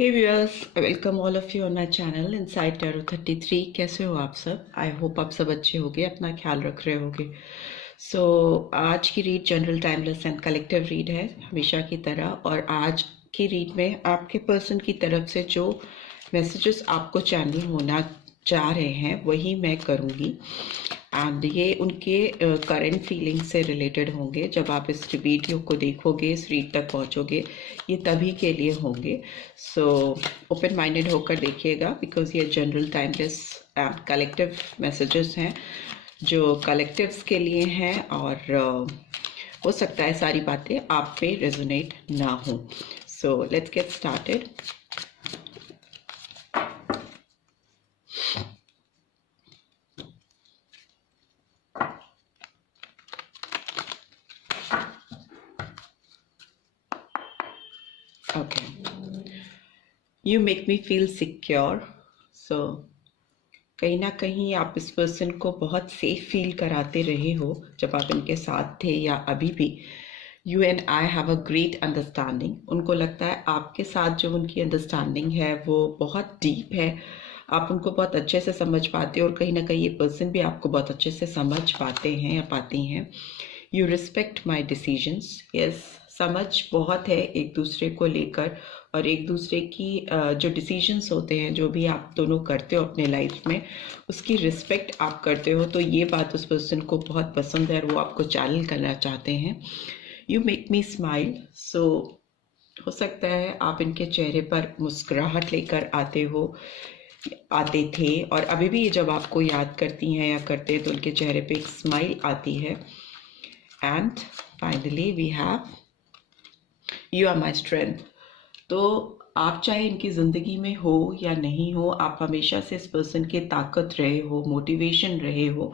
Hey viewers, welcome all of you on my channel inside tarot 33। कैसे हो आप सब? आई होप आप सब अच्छे होगे, अपना ख्याल रख रहे होगे। सो आज की read general timeless and collective read है हमेशा की तरह। और आज की रीड में आपके पर्सन की तरफ से जो मैसेजेस आपको चैनल होना चाह रहे हैं वही मैं करूँगी। एंड ये उनके करंट फीलिंग से रिलेटेड होंगे। जब आप इस वीडियो को देखोगे, इस रीड तक पहुंचोगे, ये तभी के लिए होंगे। सो ओपन माइंडेड होकर देखिएगा, बिकॉज ये general timeless and collective messages हैं जो कलेक्टिव्स के लिए हैं। और हो सकता है सारी बातें आप पे रेजोनेट ना हो। So let's get started. Okay. You make me feel secure. So कहीं ना कहीं आप इस पर्सन को बहुत सेफ फील कराते रहे हो जब आप इनके साथ थे या अभी भी। You and I have a great understanding. उनको लगता है आपके साथ जो उनकी अंडरस्टैंडिंग है वो बहुत डीप है। आप उनको बहुत अच्छे से समझ पाते हो और कहीं ना कहीं ये पर्सन भी आपको बहुत अच्छे से समझ पाते हैं या पाती हैं। You respect my decisions. Yes, समझ बहुत है एक दूसरे को लेकर, और एक दूसरे की जो डिसीजंस होते हैं, जो भी आप दोनों करते हो अपने लाइफ में, उसकी रिस्पेक्ट आप करते हो। तो ये बात उस पर्सन को बहुत पसंद है और वो आपको चैनल करना चाहते हैं। You make me smile. So हो सकता है आप इनके चेहरे पर मुस्कुराहट लेकर आते थे, और अभी भी जब आपको याद करती हैं या करते हैं तो उनके चेहरे पे एक स्माइल आती है। And finally we have you are my strength. तो आप चाहे इनकी ज़िंदगी में हो या नहीं हो, आप हमेशा से इस पर्सन के ताकत रहे हो, मोटिवेशन रहे हो,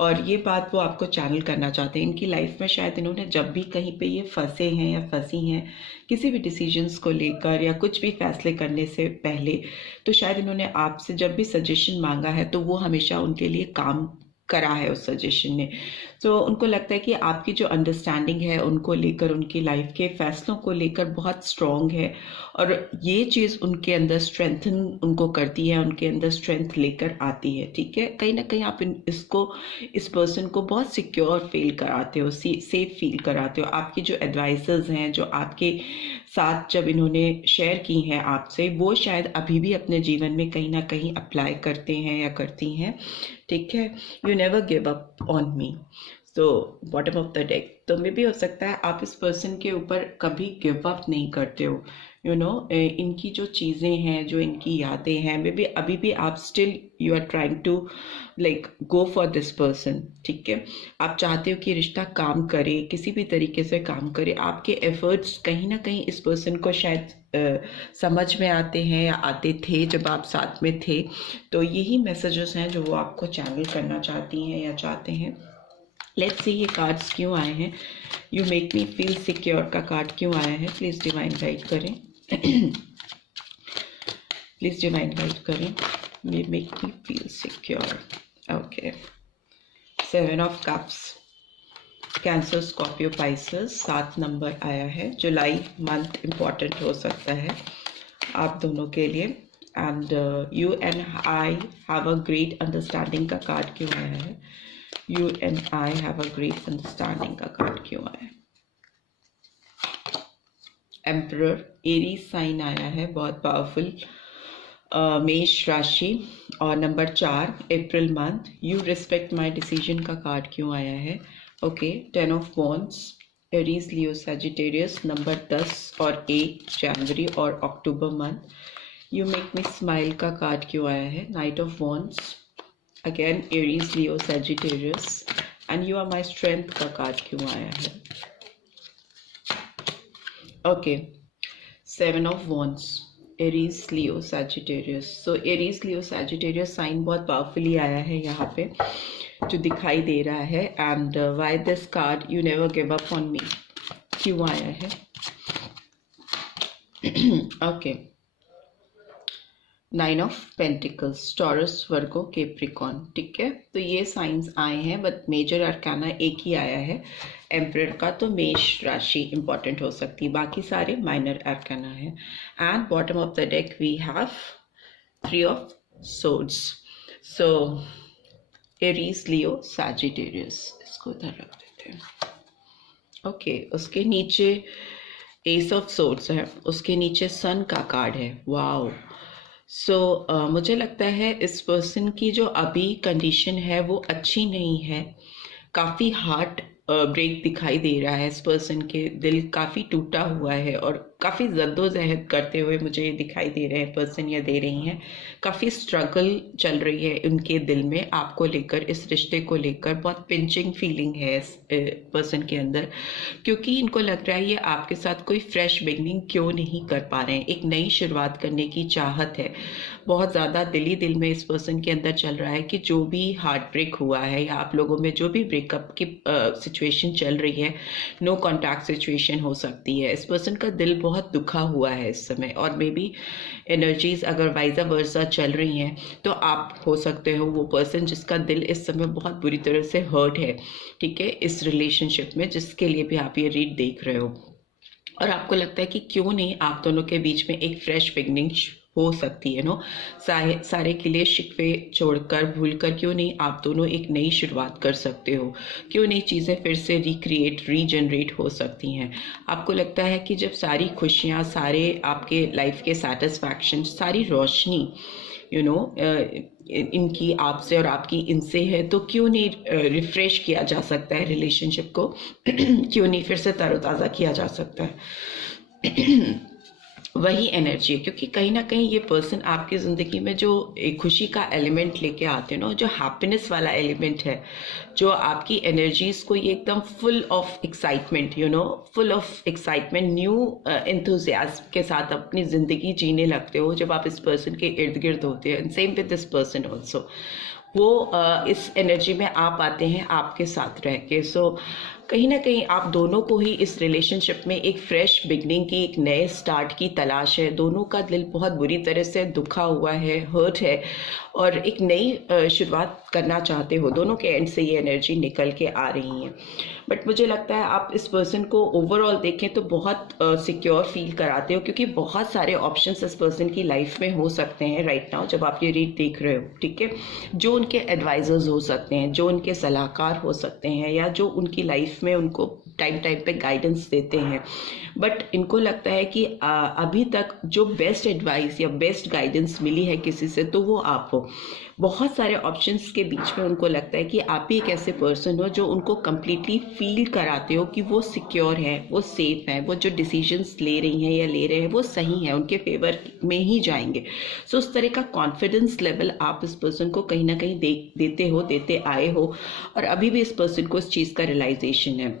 और ये बात वो आपको चैनल करना चाहते हैं। इनकी लाइफ में शायद इन्होंने जब भी कहीं पे ये फंसे हैं या फंसी हैं किसी भी डिसीजंस को लेकर या कुछ भी फैसले करने से पहले, तो शायद इन्होंने आपसे जब भी सजेशन मांगा है तो वो हमेशा उनके लिए काम करा है उस सजेशन ने। तो उनको लगता है कि आपकी जो अंडरस्टैंडिंग है उनको लेकर, उनकी लाइफ के फैसलों को लेकर बहुत स्ट्रॉन्ग है, और ये चीज़ उनके अंदर स्ट्रेंथन उनको करती है, उनके अंदर स्ट्रेंथ लेकर आती है। ठीक है, कहीं ना कहीं आप इस पर्सन को बहुत सिक्योर फील कराते हो, सेफ फील कराते हो। आपकी जो एडवाइसेस हैं, जो आपके साथ जब इन्होंने शेयर की हैं आपसे, वो शायद अभी भी अपने जीवन में कहीं ना कहीं अप्लाई करते हैं या करती हैं। ठीक है, you never give up on me. तो बॉटम ऑफ द डेक, तो मे भी हो सकता है आप इस पर्सन के ऊपर कभी गिव अप नहीं करते हो। इनकी जो चीज़ें हैं, जो इनकी यादें हैं, मे बी अभी भी आप still you are trying to like go for this person. ठीक है, आप चाहते हो कि रिश्ता काम करे, किसी भी तरीके से काम करे। आपके एफर्ट्स कहीं ना कहीं इस पर्सन को शायद समझ में आते हैं या आते थे जब आप साथ में थे। तो यही मैसेजेस हैं जो वो आपको चैनल करना चाहती हैं या चाहते हैं। लेट्स सी ये कार्ड्स क्यों आए हैं। You make me feel secure का कार्ड क्यों आया है? प्लीज़ डिवाइन गाइड करें। प्लीज़ डिवाइन गाइड करें। You make me feel secure. Okay, 7 of cups, cancer, Scorpio, Pisces, 7 number आया है। जुलाई मंथ इम्पॉर्टेंट हो सकता है आप दोनों के लिए। And you and I have a great understanding का कार्ड क्यों आया है? You and I have a great understanding का कार्ड क्यों आया है? एम्परर, एरीज साइन आया है, बहुत पावरफुल। मेष राशि और नंबर 4, अप्रैल month. You respect my decision का कार्ड क्यों आया है? Okay, 10 of wands, Aries, Leo, Sagittarius, number 10 और 1 जनवरी और अक्टूबर month. You make me smile का कार्ड क्यों आया है? Knight of wands, again Aries, Leo, Sagittarius, and you are my strength का कार्ड क्यों आया है? Okay, 7 of wands, Aries, Leo, Sagittarius. So Aries, Leo, Sagittarius sign बहुत पावरफुली आया है यहाँ पे जो दिखाई दे रहा है। And why this card, you never give up on me, क्यों आया है? Okay, 9 of pentacles, taurus, Virgo, Capricorn. ठीक है, तो ये साइंस आए हैं, बट मेजर अरकाना एक ही आया है। एम्परर का, तो मेष राशि इंपॉर्टेंट हो सकती है, बाकी सारे माइनर आर्काना है। And bottom of the deck we have 3 of swords. So Aries, Leo, Sagittarius, इसको इधर रख देते हैं। ओके, उसके नीचे एस ऑफ सोर्ड्स है, उसके नीचे सन का कार्ड है। वाओ। सो मुझे लगता है इस पर्सन की जो अभी कंडीशन है वो अच्छी नहीं है, काफ़ी हार्ट ब्रेक दिखाई दे रहा है। इस पर्सन के दिल काफ़ी टूटा हुआ है और काफ़ी जद्दोजहद करते हुए मुझे ये दिखाई दे रहे हैं पर्सन, या दे रही हैं। काफ़ी स्ट्रगल चल रही है उनके दिल में आपको लेकर, इस रिश्ते को लेकर बहुत पिंचिंग फीलिंग है इस पर्सन के अंदर, क्योंकि इनको लग रहा है ये आपके साथ कोई फ्रेश बिगनिंग क्यों नहीं कर पा रहे हैं। एक नई शुरुआत करने की चाहत है बहुत ज़्यादा दिल ही दिल में इस पर्सन के अंदर चल रहा है कि जो भी हार्ट ब्रेक हुआ है या आप लोगों में जो भी ब्रेकअप की सिचुएशन चल रही है, नो कॉन्टैक्ट सिचुएशन हो सकती है। इस पर्सन का दिल बहुत दुखा हुआ है इस समय, और मे बी एनर्जीज अगर वाइजा वर्सा चल रही हैं तो आप हो सकते हो वो पर्सन जिसका दिल इस समय बहुत बुरी तरह से हर्ट है, ठीक है, इस रिलेशनशिप में, जिसके लिए भी आप ये रीड देख रहे हो। और आपको लगता है कि क्यों नहीं आप दोनों के बीच में एक फ्रेश बिगनिंग हो सकती है। नो, सारे किले शिकवे छोड़कर, भूलकर क्यों नहीं आप दोनों एक नई शुरुआत कर सकते हो, क्यों नहीं चीज़ें फिर से रिक्रिएट, रीजनरेट हो सकती हैं। आपको लगता है कि जब सारी खुशियाँ, सारे आपके लाइफ के सेटिस्फैक्शन, सारी रोशनी इनकी आपसे और आपकी इनसे है, तो क्यों नहीं रिफ्रेश किया जा सकता है रिलेशनशिप को क्यों नहीं फिर से तरोताज़ा किया जा सकता है। वही एनर्जी है, क्योंकि कहीं ना कहीं ये पर्सन आपकी ज़िंदगी में जो एक खुशी का एलिमेंट लेके आते हैं ना, जो हैप्पीनेस वाला एलिमेंट है, जो आपकी एनर्जीज को ये एकदम full of excitement, full of excitement, new enthusiasm के साथ अपनी ज़िंदगी जीने लगते हो जब आप इस पर्सन के इर्द गिर्द होते हैं। Same with this person also, वो इस एनर्जी में आप आते हैं आपके साथ रह के। सो कहीं ना कहीं आप दोनों को ही इस रिलेशनशिप में एक फ्रेश बिगनिंग की, एक नए स्टार्ट की तलाश है। दोनों का दिल बहुत बुरी तरह से दुखा हुआ है, हर्ट है, और एक नई शुरुआत करना चाहते हो। दोनों के एंड से ये एनर्जी निकल के आ रही है। बट मुझे लगता है आप इस पर्सन को ओवरऑल देखें तो बहुत सिक्योर फील कराते हो, क्योंकि बहुत सारे ऑप्शंस इस पर्सन की लाइफ में हो सकते हैं राइट नाउ जब आप ये रीड देख रहे हो, ठीक है। जो उनके एडवाइजर्स हो सकते हैं, जो उनके सलाहकार हो सकते हैं, या जो उनकी लाइफ में उनको टाइम टाइम पे गाइडेंस देते हैं। बट इनको लगता है कि अभी तक जो बेस्ट एडवाइस या बेस्ट गाइडेंस मिली है किसी से, तो वो आप हो। बहुत सारे ऑप्शंस के बीच में उनको लगता है कि आप ही एक ऐसे पर्सन हो जो उनको कम्प्लीटली फील कराते हो कि वो सिक्योर है, वो सेफ है, वो जो डिसीजंस ले रही हैं या ले रहे हैं वो सही है, उनके फेवर में ही जाएंगे। सो उस तरह का कॉन्फिडेंस लेवल आप इस पर्सन को कहीं ना कहीं देते हो, देते आए हो, और अभी भी इस पर्सन को इस चीज़ का रियलाइजेशन है।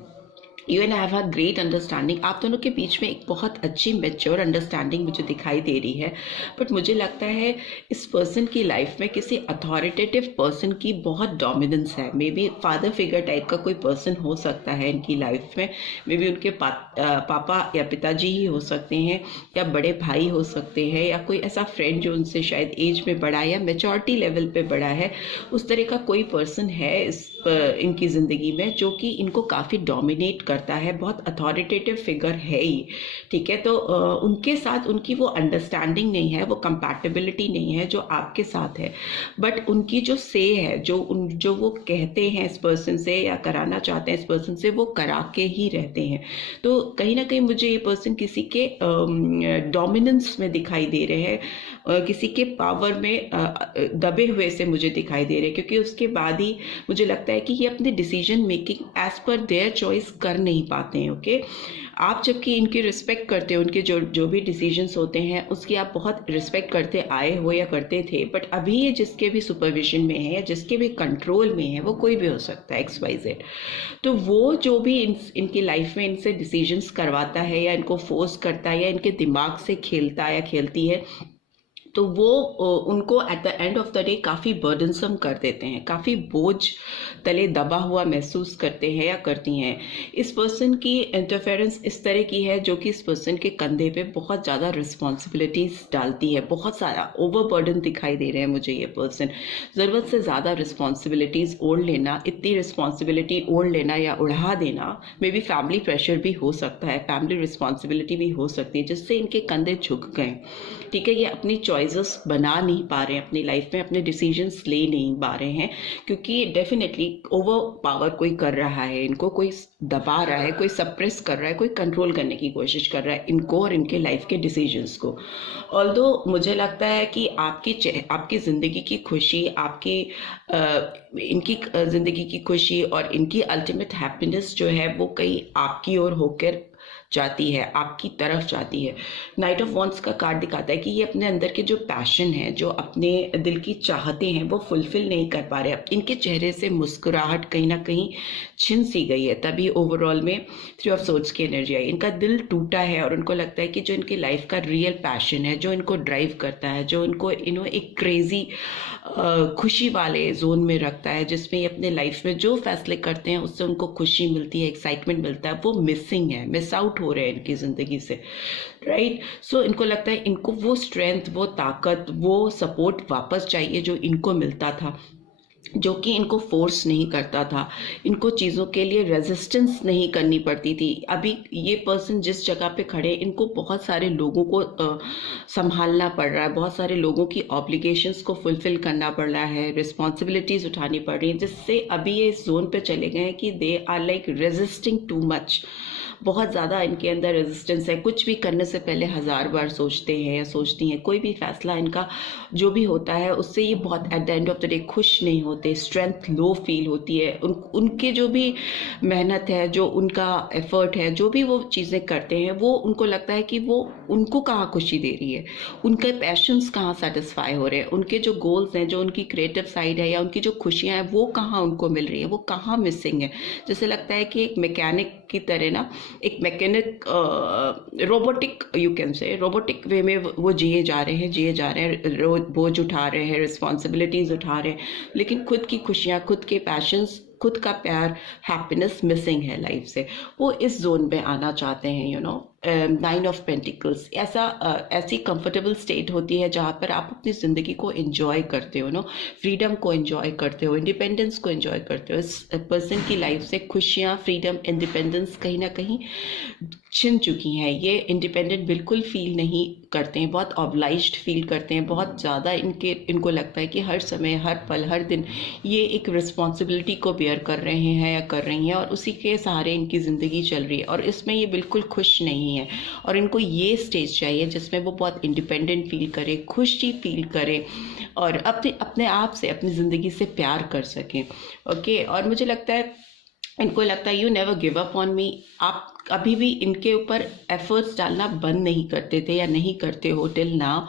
You and I have a great understanding. आप दोनों के बीच में एक बहुत अच्छी मैच्योर अंडरस्टैंडिंग मुझे दिखाई दे रही है। बट मुझे लगता है इस पर्सन की लाइफ में किसी अथॉरिटेटिव पर्सन की बहुत डोमिनेंस है। May be father figure type का कोई पर्सन हो सकता है इनकी लाइफ में। मे बी उनके पापा या पिताजी ही हो सकते हैं, या बड़े भाई हो सकते हैं, या कोई ऐसा फ्रेंड जो उनसे शायद एज में बड़ा है या मेचोरिटी लेवल पे बड़ा है। उस तरह का कोई पर्सन है इनकी ज़िंदगी में जो कि इनको काफ़ी डोमिनेट करता है, बहुत अथॉरिटेटिव फिगर है ही, ठीक है। तो उनके साथ उनकी वो अंडरस्टैंडिंग नहीं है, वो कंपैटिबिलिटी नहीं है जो आपके साथ है। बट उनकी जो से है, जो वो कहते हैं इस पर्सन से या कराना चाहते हैं इस पर्सन से, वो करा के ही रहते हैं। तो कहीं ना कहीं मुझे ये पर्सन किसी के डोमिनेंस में दिखाई दे रहे हैं, किसी के पावर में दबे हुए से मुझे दिखाई दे रहे हैं, क्योंकि उसके बाद ही मुझे लगता है कि ये अपने decision making as per their choice कर नहीं पाते हैं। ओके, आप जबकि इनकी रिस्पेक्ट करते हो, उनके जो भी डिसीजंस होते हैं उसकी आप बहुत रिस्पेक्ट करते आए हो या करते थे। बट अभी ये जिसके भी सुपरविजन में है या जिसके भी कंट्रोल में है, वो कोई भी हो सकता है, XYZ। तो वो जो भी इनकी लाइफ में इनसे डिसीजंस करवाता है या इनको फोर्स करता है या इनके दिमाग से खेलता है या खेलती है, तो वो उनको at the end of the day काफ़ी बर्डनसम कर देते हैं, काफ़ी बोझ तले दबा हुआ महसूस करते हैं या करती हैं। इस पर्सन की इंटरफेरेंस इस तरह की है जो कि इस पर्सन के कंधे पे बहुत ज़्यादा रिस्पॉन्सिबिलिटीज़ डालती है, बहुत सारा ओवर बर्डन दिखाई दे रहे हैं मुझे ये पर्सन। ज़रूरत से ज़्यादा रिस्पॉन्सिबिलिटीज़ ओढ़ लेना, इतनी रिस्पॉन्सिबिलिटी ओढ़ लेना या उड़ा देना, मे बी फैमिली प्रेशर भी हो सकता है, फैमिली रिस्पॉन्सिबिलिटी भी हो सकती है, जिससे इनके कंधे झुक गए। ठीक है, ये अपनी चॉइसेस बना नहीं पा रहे हैं अपनी लाइफ में, अपने डिसीजंस ले नहीं पा रहे हैं, क्योंकि डेफिनेटली ओवर पावर कोई कर रहा है इनको, कोई दबा रहा है, कोई सप्रेस कर रहा है, कोई कंट्रोल करने की कोशिश कर रहा है इनको और इनके लाइफ के डिसीजंस को। ऑल्दो मुझे लगता है कि आपकी ज़िंदगी की खुशी, इनकी ज़िंदगी की खुशी और इनकी अल्टीमेट हैप्पीनेस जो है वो कहीं आपकी ओर होकर जाती है, आपकी तरफ जाती है। नाइट ऑफ वॉन्ड्स का कार्ड दिखाता है कि ये अपने अंदर के जो पैशन है, जो अपने दिल की चाहते हैं, वो फुलफिल नहीं कर पा रहे। इनके चेहरे से मुस्कुराहट कहीं ना कहीं छिन सी गई है, तभी ओवरऑल में 3 ऑफ सोर्ड्स की एनर्जी आई। इनका दिल टूटा है और उनको लगता है कि जो इनकी लाइफ का रियल पैशन है, जो इनको ड्राइव करता है, जो इनको एक क्रेजी खुशी वाले जोन में रखता है, जिसमें ये अपने लाइफ में जो फैसले करते हैं उससे उनको खुशी मिलती है, एक्साइटमेंट मिलता है, वो मिसिंग है, मिस आउट हो रहे हैं इनकी ज़िंदगी से, राइट। सो इनको लगता है इनको वो स्ट्रेंथ, वो ताकत, वो सपोर्ट वापस चाहिए जो इनको मिलता था, जो कि इनको फोर्स नहीं करता था, इनको चीज़ों के लिए रेजिस्टेंस नहीं करनी पड़ती थी। अभी ये पर्सन जिस जगह पे खड़े, इनको बहुत सारे लोगों को संभालना पड़ रहा है, बहुत सारे लोगों की ऑब्लिगेशंस को फुलफिल करना पड़ रहा है, रिस्पॉन्सिबिलिटीज़ उठानी पड़ रही हैं, जिससे अभी ये इस जोन पे चले गए हैं कि they are like resisting too much. बहुत ज़्यादा इनके अंदर रेजिस्टेंस है, कुछ भी करने से पहले 1000 बार सोचते हैं या सोचती हैं। कोई भी फैसला इनका जो भी होता है उससे ये बहुत at the end of the day खुश नहीं होते, स्ट्रेंथ लो फील होती है। उनके जो भी मेहनत है, जो उनका एफर्ट है, जो भी वो चीज़ें करते हैं, वो उनको लगता है कि वो उनको कहाँ खुशी दे रही है, उनके पैशंस कहाँ सेटिस्फाई हो रहे हैं, उनके जो गोल्स हैं, जो उनकी क्रिएटिव साइड है या उनकी जो खुशियाँ हैं, वो कहाँ उनको मिल रही है, वो कहाँ मिसिंग है। जैसे लगता है कि एक मैकेनिक की तरह ना, एक mechanic robotic, you can say robotic way में वो जिए जा रहे हैं, रोज बोझ उठा रहे हैं, रिस्पॉन्सिबिलिटीज उठा रहे हैं, लेकिन खुद की खुशियाँ, खुद के पैशंस, खुद का प्यार, हैप्पीनेस मिसिंग है लाइफ से। वो इस जोन में आना चाहते हैं, 9 ऑफ पेंटिकल्स ऐसी कंफर्टेबल स्टेट होती है जहाँ पर आप अपनी ज़िंदगी को एंजॉय करते हो, फ्रीडम को एंजॉय करते हो, इंडिपेंडेंस को एंजॉय करते हो। इस पर्सन की लाइफ से खुशियाँ, फ्रीडम, इंडिपेंडेंस कहीं ना कहीं छिन चुकी हैं। ये इंडिपेंडेंट बिल्कुल फील नहीं करते हैं, बहुत ऑब्लाइज्ड फील करते हैं, बहुत ज़्यादा इनको लगता है कि हर समय, हर पल, हर दिन ये एक रिस्पॉन्सिबिलिटी को बेयर कर रहे हैं या कर रही हैं, और उसी के सहारे इनकी ज़िंदगी चल रही है, और इसमें ये बिल्कुल खुश नहीं है। और इनको ये स्टेज चाहिए जिसमें वो बहुत इंडिपेंडेंट फील करे, खुशी फील करे, और अपने आप से, अपनी ज़िंदगी से प्यार कर सकें। ओके, और मुझे लगता है इनको लगता है you never give up on me. आप अभी भी इनके ऊपर एफर्ट्स डालना बंद नहीं करते थे या नहीं करते हो टिल नाउ,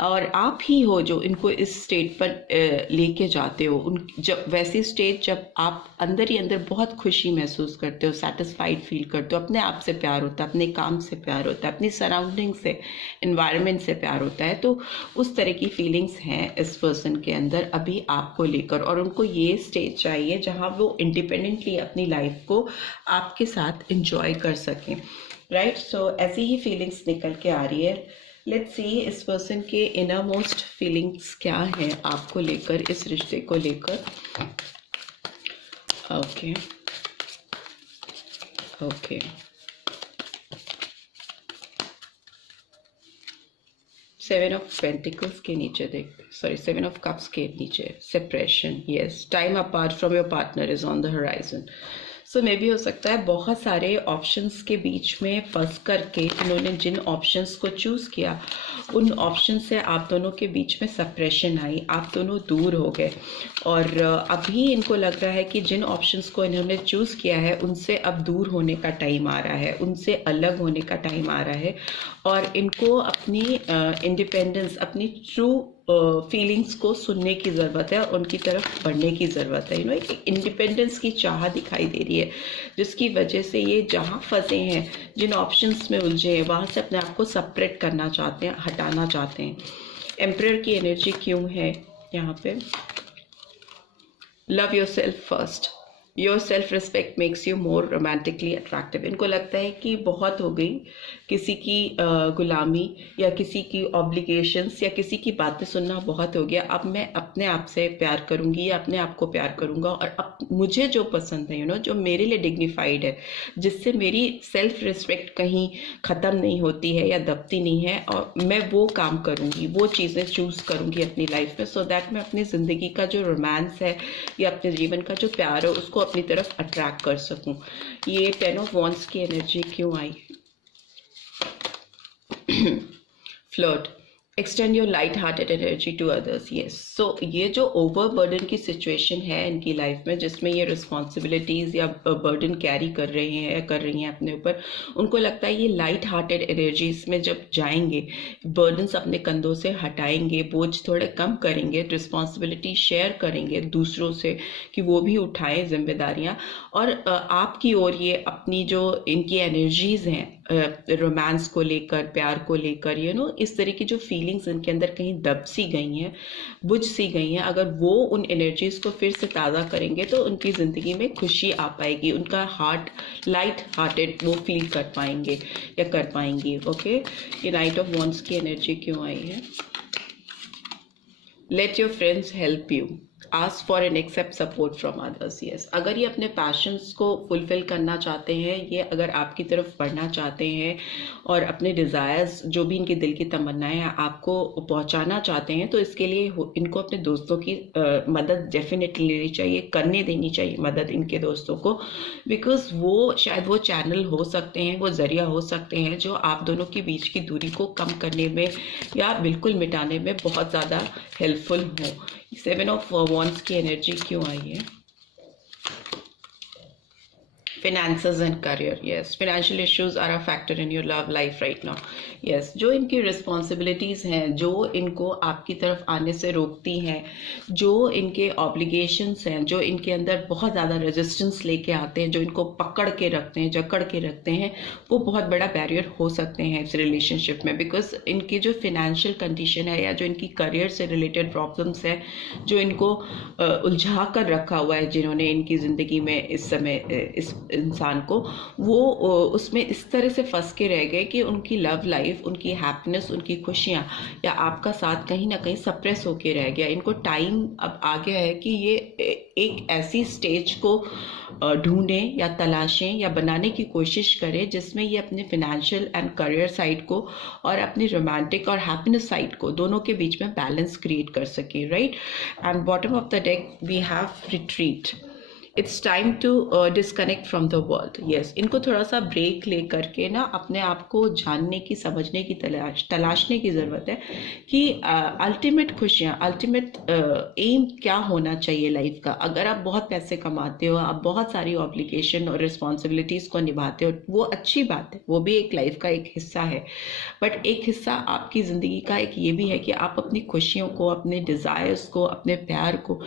और आप ही हो जो इनको इस स्टेट पर लेके जाते हो। जब वैसी स्टेज जब आप अंदर ही अंदर बहुत खुशी महसूस करते हो, सेटिस्फाइड फील करते हो, अपने आप से प्यार होता है, अपने काम से प्यार होता है, अपनी सराउंडिंग से, इन्वायरमेंट से प्यार होता है, तो उस तरह की फीलिंग्स हैं इस पर्सन के अंदर अभी आपको लेकर। और उनको ये स्टेज चाहिए जहाँ वो इंडिपेंडेंटली अपनी लाइफ को आपके साथ इंजॉय कर सकें, राइट। सो ऐसी ही फीलिंग्स निकल के आ रही है। लेट्स सी इस पर्सन के इनर मोस्ट फीलिंग्स क्या हैं आपको लेकर, इस रिश्ते को लेकर। ओके ओके, 7 ऑफ पेंटिकल्स के नीचे सॉरी 7 ऑफ कप्स के नीचे separation, yes, time apart from your partner is on the horizon. So मे भी हो सकता है बहुत सारे ऑप्शंस के बीच में फंस करके इन्होंने जिन ऑप्शंस को चूज़ किया, उन ऑप्शन से आप दोनों के बीच में सेपरेशन आई, आप दोनों दूर हो गए। और अभी इनको लग रहा है कि जिन ऑप्शंस को इन्होंने चूज़ किया है उनसे अब दूर होने का टाइम आ रहा है, उनसे अलग होने का टाइम आ रहा है, और इनको अपनी इंडिपेंडेंस, अपनी ट्रू फीलिंग्स को सुनने की ज़रूरत है और उनकी तरफ बढ़ने की ज़रूरत है। एक इंडिपेंडेंस की चाह दिखाई दे रही है, जिसकी वजह से ये जहाँ फंसे हैं, जिन ऑप्शंस में उलझे हैं, वहाँ से अपने आप को सेपरेट करना चाहते हैं, हटाना चाहते हैं। एम्परर की एनर्जी क्यों है यहाँ पे? Love your self first, your self respect makes you more romantically attractive. इनको लगता है कि बहुत हो गई किसी की गुलामी या किसी की ऑब्लिगेशंस या किसी की बातें सुनना बहुत हो गया, अब मैं अपने आप से प्यार करूंगी या अपने आप को प्यार करूंगा और अब मुझे जो पसंद है जो मेरे लिए डिग्निफाइड है, जिससे मेरी सेल्फ रिस्पेक्ट कहीं ख़त्म नहीं होती है या दबती नहीं है, और मैं वो काम करूंगी, वो चीज़ें चूज़ करूंगी अपनी लाइफ में, सो दैट मैं अपनी ज़िंदगी का जो रोमांस है या अपने जीवन का जो प्यार है उसको अपनी तरफ अट्रैक्ट कर सकूं। ये 10 ऑफ वॉन्ड्स की एनर्जी क्यों आई? Flirt, extend your light hearted energy to others. Yes, so ये जो ओवरबर्डन की सिचुएशन है इनकी लाइफ में, जिसमें ये रिस्पॉन्सिबिलिटीज़ या बर्डन कैरी कर रहे हैं या कर रही हैं अपने ऊपर, उनको लगता है ये लाइट हार्टेड एनर्जी इसमें जब जाएंगे, बर्डन्स अपने कंधों से हटाएंगे, बोझ थोड़े कम करेंगे, रिस्पॉन्सिबिलिटी शेयर करेंगे दूसरों से कि वो भी उठाएं जिम्मेदारियां, और आपकी ओर ये अपनी जो इनकी एनर्जीज़ हैं रोमांस को लेकर, प्यार को लेकर, इस तरह की जो फीलिंग्स इनके अंदर कहीं दब सी गई हैं, बुझ सी गई हैं, अगर वो उन एनर्जीज को फिर से ताज़ा करेंगे तो उनकी ज़िंदगी में खुशी आ पाएगी, उनका हार्ट लाइट हार्टेड वो फील कर पाएंगे या कर पाएंगी। ओके, ये नाइट ऑफ वॉन्ड्स की एनर्जी क्यों आई है? Let your friends help you, ask for and accept support from others. Yes, अगर ये अपने पैशंस को फुलफिल करना चाहते हैं, ये अगर आपकी तरफ बढ़ना चाहते हैं और अपने डिज़ायर्स जो भी इनके दिल की तमन्नाएं हैं आपको पहुंचाना चाहते हैं, तो इसके लिए इनको अपने दोस्तों की मदद डेफिनेटली लेनी चाहिए, करने देनी चाहिए मदद इनके दोस्तों को, बिकॉज वो शायद वो चैनल हो सकते हैं, वो ज़रिया हो सकते हैं जो आप दोनों के बीच की दूरी को कम करने में या बिल्कुल मिटाने में बहुत ज़्यादा हेल्पफुल हो। 7 ऑफ वॉन्ड्स की एनर्जी क्यों आई है? finances and career. Yes, financial issues are a factor in your love life right now. Yes, जो इनकी responsibilities हैं, जो इनको आपकी तरफ आने से रोकती हैं, जो इनके obligations हैं, जो इनके अंदर बहुत ज़्यादा resistance लेके आते हैं, जो इनको पकड़ के रखते हैं, जकड़ के रखते हैं, वो बहुत बड़ा बैरियर हो सकते हैं इस रिलेशनशिप में, बिकॉज इनकी जो फिनेंशियल कंडीशन है या जो इनकी करियर से रिलेटेड प्रॉब्लम्स है, जो इनको उलझा कर रखा हुआ है जिन्होंने इनकी ज़िंदगी में इस समय इस इंसान को, वो उसमें इस तरह से फंस के रह गए कि उनकी लव लाइफ, उनकी हैप्पीनेस, उनकी खुशियाँ या आपका साथ कहीं ना कहीं सप्रेस होके रह गया। इनको टाइम अब आ गया है कि ये एक ऐसी स्टेज को ढूंढें या तलाशें या बनाने की कोशिश करें जिसमें ये अपने फिनेंशियल एंड करियर साइड को और अपनी रोमांटिक और हैप्पीनेस साइड को, दोनों के बीच में बैलेंस क्रिएट कर सके, right. And bottom of the deck we have retreat, it's time to disconnect from the world. Yes, इनको थोड़ा सा ब्रेक ले करके ना अपने आप को जानने की, समझने की, तलाशने की ज़रूरत है कि अल्टीमेट खुशियाँ, अल्टीमेट एम क्या होना चाहिए लाइफ का। अगर आप बहुत पैसे कमाते हो, आप बहुत सारी ऑब्लिगेशन और रिस्पॉन्सिबिलिटीज़ को निभाते हो, वो अच्छी बात है, वो भी एक लाइफ का एक हिस्सा है, बट एक हिस्सा आपकी ज़िंदगी का एक ये भी है कि आप अपनी खुशियों को, अपने डिज़ायर्स को, अपने प्यार को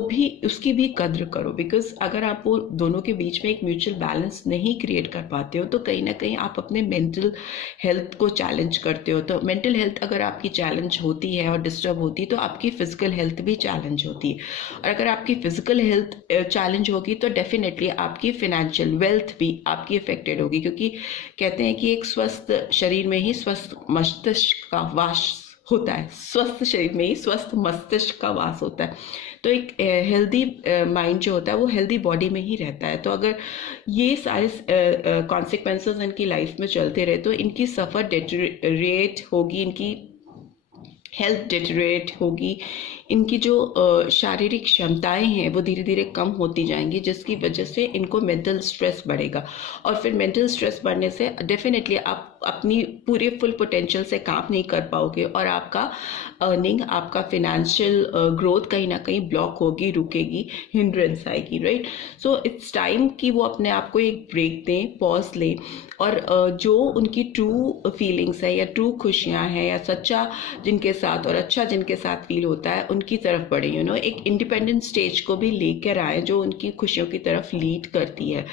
भी, उसकी भी कद्र करो, बिकॉज अगर आप वो दोनों के बीच में एक म्यूचुअल बैलेंस नहीं क्रिएट कर पाते हो तो कहीं ना कहीं आप अपने मेंटल हेल्थ को चैलेंज करते हो। तो मेंटल हेल्थ अगर आपकी चैलेंज होती है और डिस्टर्ब होती है तो आपकी फिजिकल हेल्थ भी चैलेंज होती है, और अगर आपकी फिजिकल हेल्थ चैलेंज होगी तो डेफिनेटली आपकी फिनेंशियल वेल्थ भी आपकी अफेक्टेड होगी, क्योंकि कहते हैं कि एक स्वस्थ शरीर में ही स्वस्थ मस्तिष्क का वास होता है, स्वस्थ शरीर में ही स्वस्थ मस्तिष्क का वास होता है। तो एक हेल्दी माइंड जो होता है वो हेल्दी बॉडी में ही रहता है। तो अगर ये सारे कॉन्सिक्वेंसेस इनकी लाइफ में चलते रहे तो इनकी सफ़र डेटेरिएट होगी, इनकी हेल्थ डेटेरिएट होगी, इनकी जो शारीरिक क्षमताएं हैं वो धीरे धीरे कम होती जाएंगी, जिसकी वजह से इनको मेंटल स्ट्रेस बढ़ेगा, और फिर मेंटल स्ट्रेस बढ़ने से डेफिनेटली आप अपनी पूरे फुल पोटेंशियल से काम नहीं कर पाओगे और आपका अर्निंग, आपका फिनेंशियल ग्रोथ कहीं ना कहीं ब्लॉक होगी, रुकेगी, हिंड्रेंस आएगी, राइट। सो इट्स टाइम कि वो अपने आप को एक ब्रेक दें, पॉज लें, और जो उनकी ट्रू फीलिंग्स है या ट्रू खुशियाँ हैं या सच्चा जिनके साथ और अच्छा जिनके साथ फील होता है उनकी तरफ बढ़े, एक इंडिपेंडेंट स्टेज को भी लेकर आए जो उनकी खुशियों की तरफ लीड करती है,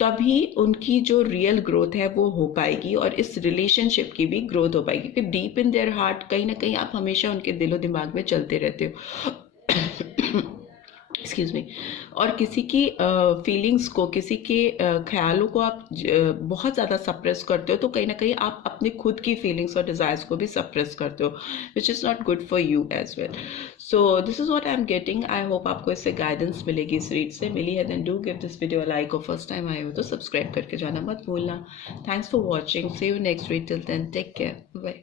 तभी उनकी जो रियल ग्रोथ है वो हो पाएगी। और इस इस रिलेशनशिप की भी ग्रोथ हो पाएगी, क्योंकि डीप इन देयर हार्ट कहीं ना कहीं आप हमेशा उनके दिलो दिमाग में चलते रहते हो। Excuse me. और किसी की फीलिंग्स को, किसी के ख्यालों को आप बहुत ज़्यादा सप्रेस करते हो, तो कहीं ना कहीं आप अपने खुद की फीलिंग्स और डिज़ायर्स को भी सप्रेस करते हो, which is not good for you as well. So this is what I am getting. I hope आपको इससे गाइडेंस मिलेगी, इस रीड से मिली है, then do give this video like, और फर्स्ट टाइम आए हो तो सब्सक्राइब करके जाना मत भूलना। Thanks for watching, see you next video, till then take care, bye.